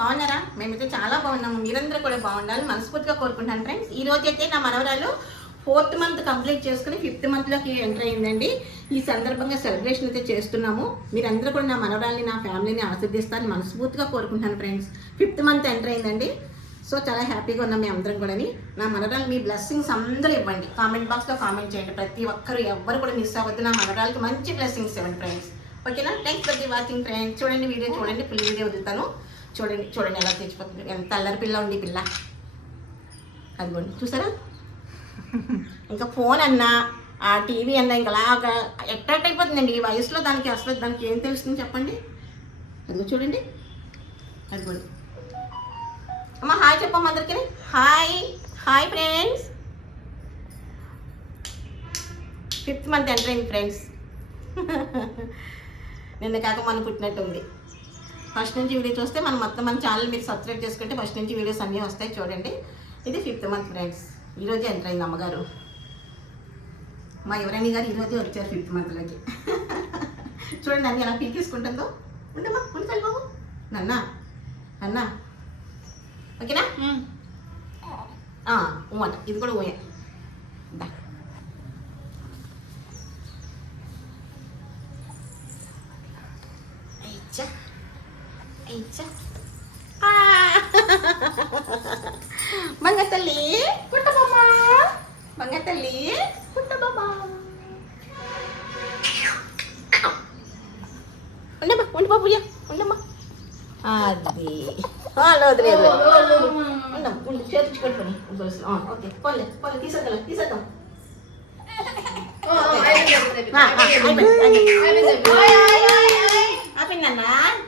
బాగున్నారా? మేమైతే చాలా బాగున్నాము. మీరందరూ కూడా బాగుండాలి మనస్ఫూర్తిగా కోరుకుంటాను ఫ్రెండ్స్ ఈ రోజు అయితే నా మనవరాలు ఫోర్త్ మంత్ కంప్లీట్ చేసుకుని ఫిఫ్త్ మంత్లోకి ఎంటర్ అయిందండి. ఈ సందర్భంగా సెలబ్రేషన్ అయితే చేస్తున్నాము. మీరందరూ కూడా నా మనవరాల్ని నా ఫ్యామిలీని ఆస్వాదిస్తారని మనస్ఫూర్తిగా కోరుకుంటాను ఫ్రెండ్స్ ఫిఫ్త్ మంత్ ఎంటర్ అయిందండి. సో చాలా హ్యాపీగా ఉన్నాం మీ అందరం కూడా నా మనరాలు మీ బ్లెస్సింగ్స్ అందరూ ఇవ్వండి. కామెంట్ బాక్స్లో కామెంట్ చేయండి. ప్రతి ఒక్కరు ఎవ్వరు కూడా మిస్ అవ్వద్దు. నా మనరాలకి మంచి బ్లెస్సింగ్స్ ఇవ్వండి ఫ్రెండ్స్ ఓకేనా thanks for the watching friends చూడండి వీడియో చూడండి. ఫుల్ వీడియో వదులుతాను. చూడండి చూడండి ఎలా తెచ్చిపోతుంది. ఎంత అల్లరి పిల్ల ఉంది పిల్ల. అదిగోండి చూసారా? ఇంకా ఫోన్ అన్నా ఆ టీవీ అన్నా ఇంకా అలాగా అట్రాక్ట్ అయిపోతుందండి. ఈ వయసులో దానికి అసలు దానికి ఏం తెలుస్తుంది చెప్పండి? అదిగో చూడండి. అదిగోండి. అమ్మ హాయ్ చెప్పమ్మ అందరికి. Hi hi friends. Fifth month enter అయింది ఫ్రెండ్స్. నిన్న కాక మన పుట్టినట్టు ఉంది ఫస్ట్ నుంచి వీడియో చూస్తే మనం మొత్తం మన ఛానల్ మీరు సబ్స్క్రైబ్ చేసుకుంటే ఫస్ట్ నుంచి వీడియోస్ అన్నీ వస్తాయి చూడండి. ఇది ఫిఫ్త్ మంత్ ఫ్రెండ్స్ ఈరోజు ఎంటర్ అయింది అమ్మగారు? మా యువరాణి గారు ఈరోజు వచ్చారు ఫిఫ్త్ మంత్లోకి చూడండి అన్ని ఎలా పీకేసుకుంటుందో ఉండమ్మా ఉండి బాబు. నన్న అన్నా ఓకేనా? అంట ఇది కూడా ఊయే Aja. Ah. Mga tali, punta ba ma? Mga tali, punta ba ma? Unda ba? Ba ba? Adi. Halo, Dre. Halo, halo. Unda, unda. Share chicken pani. Unda. Ah, okay. Pole, pole. Kisa dala, kisa dala. Oh, oh, ayun na. Ayun na. Ayun na. Ayun na. Ayun. Ayun. Ayun.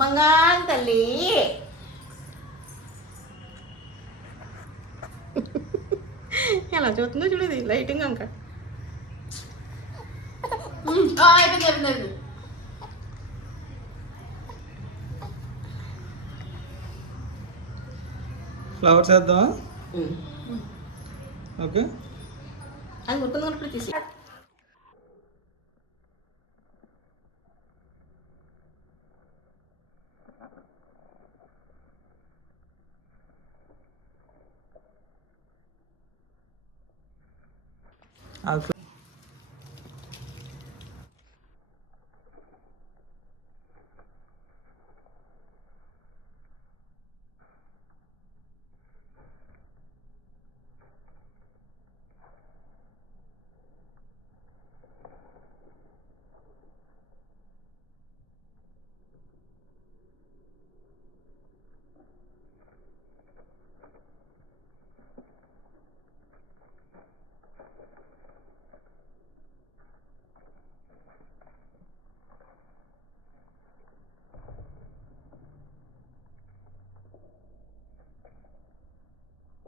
బంగారు తల్లి. ఎలా చూస్తుందో చూడదు lighting అంక. అయిపోయింది అయిపోయింది flowers వేద్దామా? Okay. అది గుర్తుంది కూడా తీసి I'll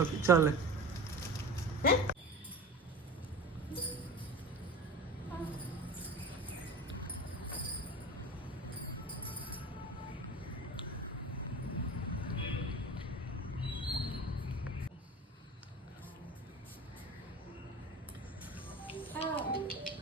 ઓકે ચાલે Oh.